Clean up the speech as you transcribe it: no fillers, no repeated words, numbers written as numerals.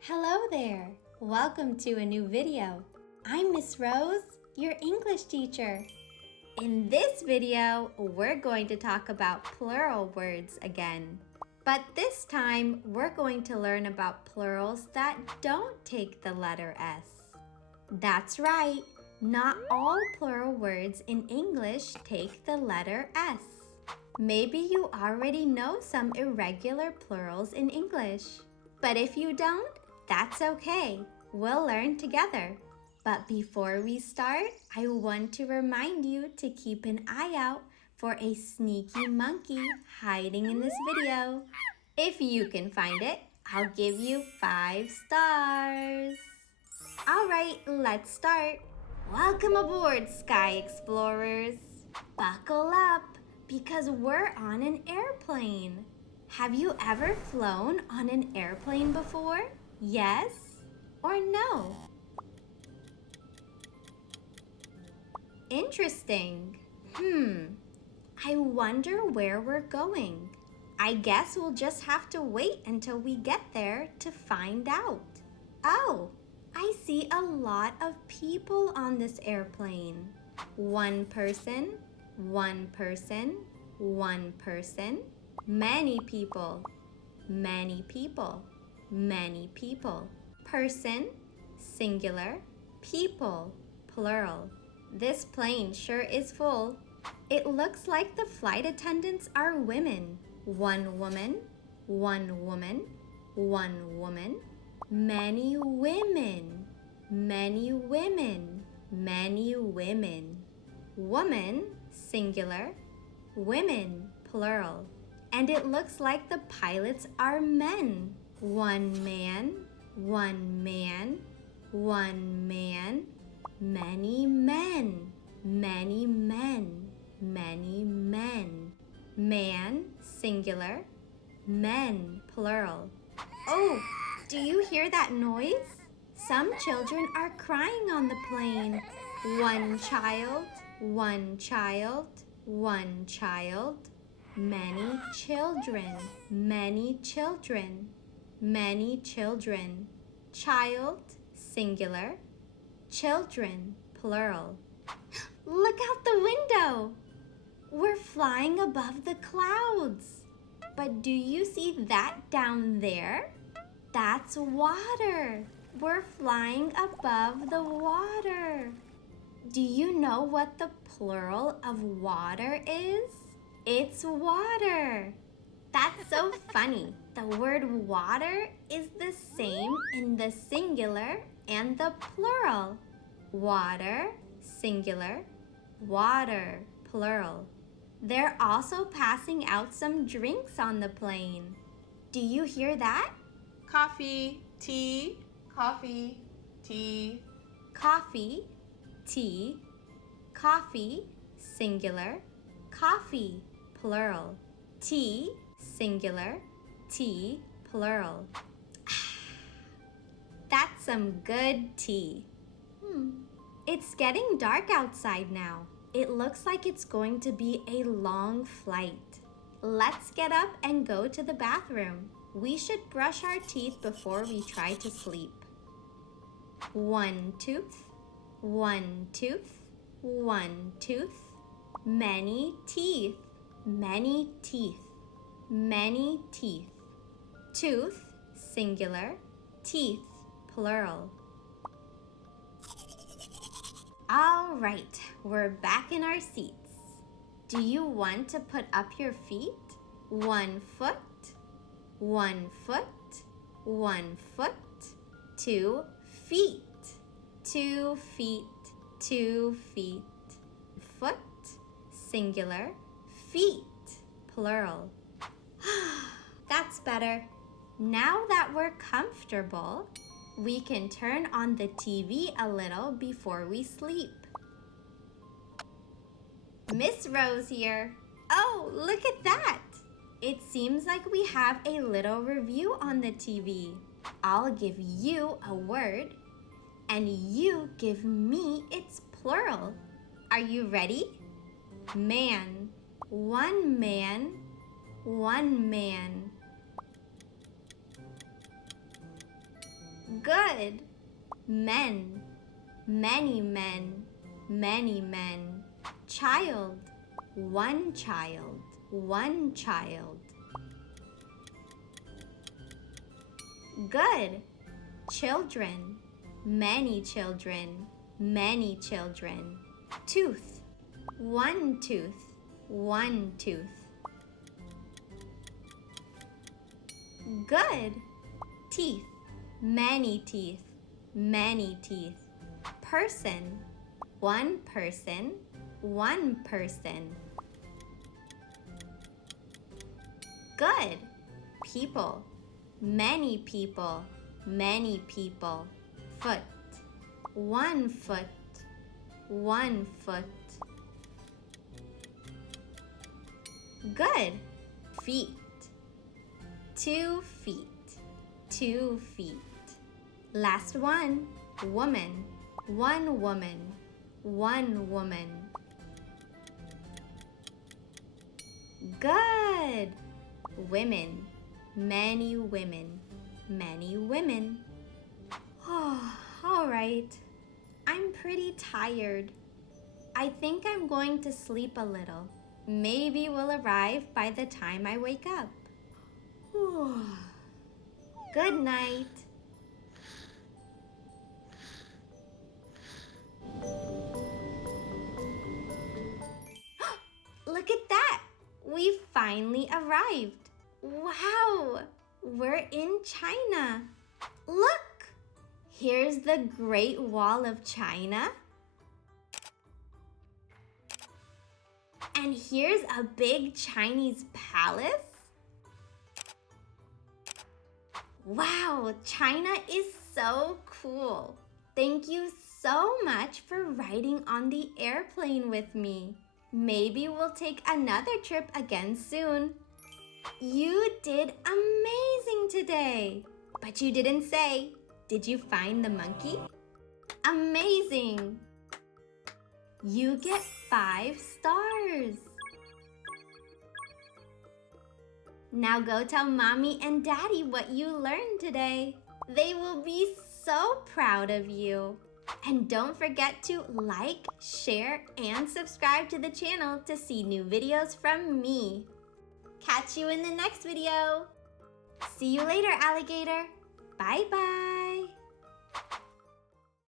Hello there! Welcome to a new video. I'm Miss Rose, your English teacher. In this video, we're going to talk about plural words again. But this time, we're going to learn about plurals that don't take the letter S. That's right, not all plural words in English take the letter S. Maybe you already know some irregular plurals in English. But if you don't, that's okay. We'll learn together. But before we start, I want to remind you to keep an eye out for a sneaky monkey hiding in this video. If you can find it, I'll give you 5 stars. All right, let's start. Welcome aboard, Sky Explorers. Buckle up because we're on an airplane. Have you ever flown on an airplane before? Yes or no? Interesting. I wonder where we're going. I guess we'll just have to wait until we get there to find out. Oh, I see a lot of people on this airplane. One person, one person, one person. Many people, many people, many people. Person, singular. People, plural. This plane sure is full. It looks like the flight attendants are women. One woman, one woman, one woman. Many women, many women, many women. Woman, singular. Women, plural. And it looks like the pilots are men. One man, one man, one man. Many men, many men, many men. Man, singular. Men, plural. Oh, do you hear that noise? Some children are crying on the plane. One child, one child, one child. Many children, many children, many children. Child, singular. Children, plural. Look out the window! We're flying above the clouds. But do you see that down there? That's water. We're flying above the water. Do you know what the plural of water is? It's water. That's so funny. The word water is the same in the singular and the plural. Water, singular. Water, plural. They're also passing out some drinks on the plane. Do you hear that? Coffee, tea, coffee, tea. Coffee, tea. Coffee, singular. Coffee, plural. Tea, singular. Tea, plural. That's some good tea. It's getting dark outside now. It looks like it's going to be a long flight. Let's get up and go to the bathroom. We should brush our teeth before we try to sleep. One tooth, one tooth, one tooth. Many teeth, many teeth, many teeth. Tooth, singular. Teeth, plural. All right, we're back in our seats. Do you want to put up your feet? 1 foot, 1 foot, 1 foot. 2 feet, 2 feet, 2 feet. Foot, singular. Feet, plural. That's better. Now that we're comfortable, we can turn on the TV a little before we sleep. Miss Rose here. Oh, look at that! It seems like we have a little review on the TV. I'll give you a word, and you give me its plural. Are you ready? Man. One man. One man. Good. Men. Many men. Many men. Child. One child. One child. Good. Children. Many children. Many children. Tooth. One tooth. One tooth. Good. Teeth. Many teeth. Many teeth. Person. One person. One person. Good. People. Many people. Many people. Foot. One foot. One foot. Good. Feet. 2 feet. 2 feet. Last one. Woman. One woman. One woman. Good. Women. Many women. Many women. Oh, all right. I'm pretty tired. I think I'm going to sleep a little. Maybe we'll arrive by the time I wake up. Good night. Look at that! We finally arrived. Wow! We're in China. Look! Here's the Great Wall of China. And here's a big Chinese palace. Wow, China is so cool. Thank you so much for riding on the airplane with me. Maybe we'll take another trip again soon. You did amazing today. But you didn't say, did you find the monkey? Amazing. You get 5 stars. Now go tell Mommy and Daddy what you learned today. They will be so proud of you. And don't forget to like, share, and subscribe to the channel to see new videos from me. Catch you in the next video. See you later, alligator. Bye-bye.